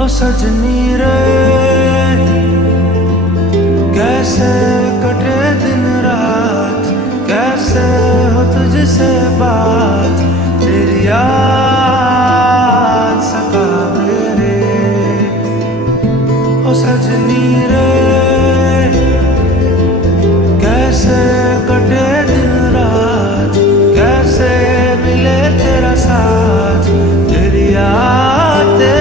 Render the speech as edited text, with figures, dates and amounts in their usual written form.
ओ सजनी रे, कैसे कटे दिन रात, कैसे हो तुझसे बात, तेरी याद सतावे रे। ओ सजनी